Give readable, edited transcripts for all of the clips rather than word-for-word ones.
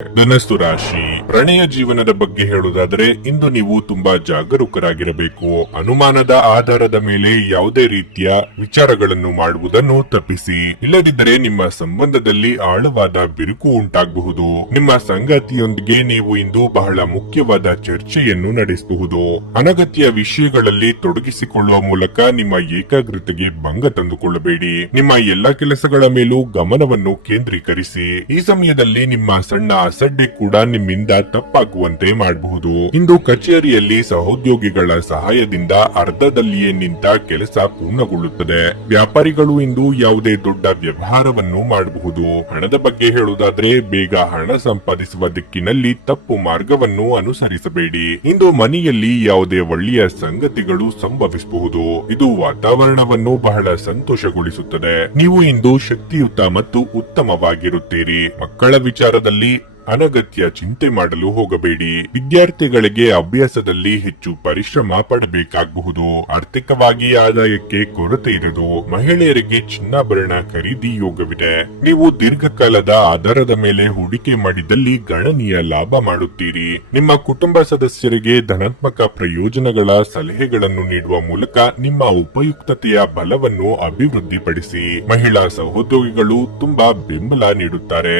ಧನಸ್ಸು ರಾಶಿ ಪ್ರಣಯ ಜೀವನದ ಬಗ್ಗೆ ಹೇಳುವುದಾದರೆ ಇಂದು ನೀವು ತುಂಬಾ ಜಾಗರೂಕರಾಗಿರಬೇಕು. ಅನುಮಾನದ ಆಧಾರದ ಮೇಲೆ ಯಾವುದೇ ರೀತಿಯ ವಿಚಾರಗಳನ್ನು ಮಾಡುವುದನ್ನು ತಪ್ಪಿಸಿ. ಇಲ್ಲದಿದ್ದರೆ ನಿಮ್ಮ ಸಂಬಂಧದಲ್ಲಿ ಆಳವಾದ ಬಿರುಕು ಉಂಟಾಗಬಹುದು. ನಿಮ್ಮ ಸಂಗಾತಿಯೊಂದಿಗೆ ನೀವು ಇಂದು ಬಹಳ ಮುಖ್ಯವಾದ ಚರ್ಚೆಯನ್ನು ನಡೆಸಬಹುದು. ಅನಗತ್ಯ ವಿಷಯಗಳಲ್ಲಿ ತೊಡಗಿಸಿಕೊಳ್ಳುವ ಮೂಲಕ ನಿಮ್ಮ ಏಕಾಗ್ರತೆಗೆ ಭಂಗ ತಂದುಕೊಳ್ಳಬೇಡಿ. ನಿಮ್ಮ ಎಲ್ಲಾ ಕೆಲಸಗಳ ಮೇಲೂ ಗಮನವನ್ನು ಕೇಂದ್ರೀಕರಿಸಿ. ಈ ಸಮಯದಲ್ಲಿ ನಿಮ್ಮ ಸಣ್ಣ ಅಸಡ್ಡೆ ಕೂಡ ನಿಮ್ಮಿಂದ ತಪ್ಪಾಗುವಂತೆ ಮಾಡಬಹುದು. ಇಂದು ಕಚೇರಿಯಲ್ಲಿ ಸಹೋದ್ಯೋಗಿಗಳ ಸಹಾಯದಿಂದ ಅರ್ಧದಲ್ಲಿಯೇ ನಿಂತ ಕೆಲಸ ಪೂರ್ಣಗೊಳ್ಳುತ್ತದೆ. ವ್ಯಾಪಾರಿಗಳು ಇಂದು ಯಾವುದೇ ದೊಡ್ಡ ವ್ಯವಹಾರವನ್ನು ಮಾಡಬಹುದು. ಹಣದ ಬಗ್ಗೆ ಹೇಳುವುದಾದ್ರೆ ಬೇಗ ಹಣ ಸಂಪಾದಿಸುವ ದಿಕ್ಕಿನಲ್ಲಿ ತಪ್ಪು ಮಾರ್ಗವನ್ನು ಅನುಸರಿಸಬೇಡಿ. ಇಂದು ಮನೆಯಲ್ಲಿ ಯಾವುದೇ ಒಳ್ಳೆಯ ಸಂಗತಿಗಳು ಸಂಭವಿಸಬಹುದು. ಇದು ವಾತಾವರಣವನ್ನು ಬಹಳ ಸಂತೋಷಗೊಳಿಸುತ್ತದೆ. ನೀವು ಇಂದು ಶಕ್ತಿಯುತ ಮತ್ತು ಉತ್ತಮವಾಗಿರುತ್ತೀರಿ. ಮಕ್ಕಳ ವಿಚಾರದಲ್ಲಿ ಅನಗತ್ಯ ಚಿಂತೆ ಮಾಡಲು ಹೋಗಬೇಡಿ. ವಿದ್ಯಾರ್ಥಿಗಳಿಗೆ ಅಭ್ಯಾಸದಲ್ಲಿ ಹೆಚ್ಚು ಪರಿಶ್ರಮ ಪಡಬೇಕಾಗಬಹುದು. ಆರ್ಥಿಕವಾಗಿ ಆದಾಯಕ್ಕೆ ಕೊರತೆ ಇರದು. ಮಹಿಳೆಯರಿಗೆ ಚಿನ್ನಾಭರಣ ಖರೀದಿ ಯೋಗವಿದೆ. ನೀವು ದೀರ್ಘಕಾಲದ ಆಧಾರದ ಮೇಲೆ ಹೂಡಿಕೆ ಮಾಡಿದಲ್ಲಿ ಗಣನೀಯ ಲಾಭ ಮಾಡುತ್ತೀರಿ. ನಿಮ್ಮ ಕುಟುಂಬ ಸದಸ್ಯರಿಗೆ ಧನಾತ್ಮಕ ಪ್ರಯೋಜನಗಳ ಸಲಹೆಗಳನ್ನು ನೀಡುವ ಮೂಲಕ ನಿಮ್ಮ ಉಪಯುಕ್ತತೆಯ ಬಲವನ್ನು ಅಭಿವೃದ್ಧಿಪಡಿಸಿ. ಮಹಿಳಾ ಸಹೋದ್ಯೋಗಿಗಳು ತುಂಬಾ ಬೆಂಬಲ ನೀಡುತ್ತಾರೆ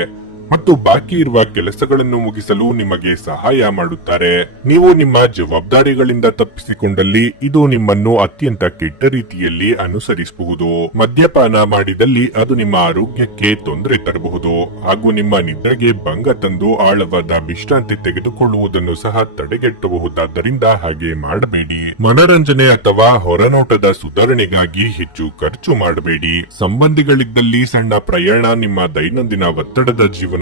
ಮತ್ತು ಬಾಕಿ ಇರುವ ಕೆಲಸಗಳನ್ನು ಮುಗಿಸಲು ನಿಮಗೆ ಸಹಾಯ ಮಾಡುತ್ತಾರೆ. ನೀವು ನಿಮ್ಮ ಜವಾಬ್ದಾರಿಗಳಿಂದ ತಪ್ಪಿಸಿಕೊಂಡಲ್ಲಿ ಇದು ನಿಮ್ಮನ್ನು ಅತ್ಯಂತ ಕೆಟ್ಟ ರೀತಿಯಲ್ಲಿ ಅನುಸರಿಸಬಹುದು. ಮದ್ಯಪಾನ ಮಾಡಿದಲ್ಲಿ ಅದು ನಿಮ್ಮ ಆರೋಗ್ಯಕ್ಕೆ ತೊಂದರೆ ತರಬಹುದು ಹಾಗೂ ನಿಮ್ಮ ನಿದ್ರೆಗೆ ಭಂಗ ತಂದು ಆಳವಾದ ವಿಶ್ರಾಂತಿ ತೆಗೆದುಕೊಳ್ಳುವುದನ್ನು ಸಹ ತಡೆಗಟ್ಟಬಹುದಾದ್ದರಿಂದ ಹಾಗೆ ಮಾಡಬೇಡಿ. ಮನರಂಜನೆ ಅಥವಾ ಹೊರನೋಟದ ಸುಧಾರಣೆಗಾಗಿ ಹೆಚ್ಚು ಖರ್ಚು ಮಾಡಬೇಡಿ. ಸಂಬಂಧಿಗಳಿದ್ದಲ್ಲಿ ಸಣ್ಣ ಪ್ರಯಾಣ ನಿಮ್ಮ ದೈನಂದಿನ ಒತ್ತಡದ ಜೀವನದಿಂದ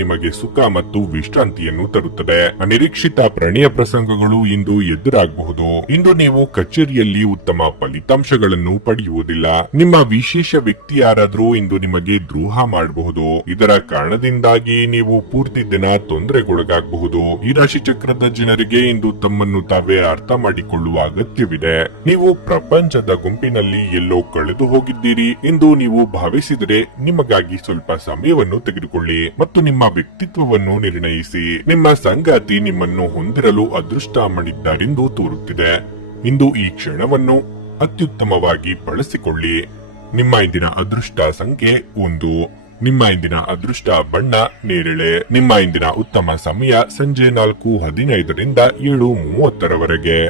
ನಿಮಗೆ ಸುಖ ಮತ್ತು ವಿಶ್ರಾಂತಿಯನ್ನು ತರುತ್ತದೆ. ಅನಿರೀಕ್ಷಿತ ಪ್ರಣಯ ಪ್ರಸಂಗಗಳು ಇಂದು ಎದುರಾಗಬಹುದು. ಇಂದು ನೀವು ಕಚೇರಿಯಲ್ಲಿ ಉತ್ತಮ ಫಲಿತಾಂಶಗಳನ್ನು ಪಡೆಯುವುದಿಲ್ಲ. ನಿಮ್ಮ ವಿಶೇಷ ವ್ಯಕ್ತಿ ಯಾರಾದರೂ ಇಂದು ನಿಮಗೆ ದ್ರೋಹ ಮಾಡಬಹುದು. ಇದರ ಕಾರಣದಿಂದಾಗಿ ನೀವು ಪೂರ್ತಿ ದಿನ ತೊಂದರೆಗೊಳಗಾಗಬಹುದು. ಈ ರಾಶಿ ಚಕ್ರದ ಜನರಿಗೆ ಇಂದು ತಮ್ಮನ್ನು ತಾವೇ ಅರ್ಥ ಮಾಡಿಕೊಳ್ಳುವ ಅಗತ್ಯವಿದೆ. ನೀವು ಪ್ರಪಂಚದ ಗುಂಪಿನಲ್ಲಿ ಎಲ್ಲೋ ಕಳೆದು ಹೋಗಿದ್ದೀರಿ ಎಂದು ನೀವು ಭಾವಿಸಿದರೆ ನಿಮಗಾಗಿ ಸ್ವಲ್ಪ ಸಮಯವನ್ನು ತೆಗೆದುಕೊಳ್ಳಿ ಮತ್ತು ನಿಮ್ಮ ವ್ಯಕ್ತಿತ್ವವನ್ನು ನಿರ್ಣಯಿಸಿ. ನಿಮ್ಮ ಸಂಗಾತಿ ನಿಮ್ಮನ್ನು ಹೊಂದಿರಲು ಅದೃಷ್ಟ ಮಾಡಿದ್ದಾರೆಂದು ತೋರುತ್ತಿದೆ. ಇಂದು ಈ ಕ್ಷಣವನ್ನು ಅತ್ಯುತ್ತಮವಾಗಿ ಬಳಸಿಕೊಳ್ಳಿ. ನಿಮ್ಮ ಇಂದಿನ ಅದೃಷ್ಟ ಸಂಖ್ಯೆ 1. ನಿಮ್ಮ ಇಂದಿನ ಅದೃಷ್ಟ ಬಣ್ಣ ನೇರಳೆ. ನಿಮ್ಮ ಇಂದಿನ ಉತ್ತಮ ಸಮಯ ಸಂಜೆ 4:15 ರಿಂದ 7:30 ರವರೆಗೆ.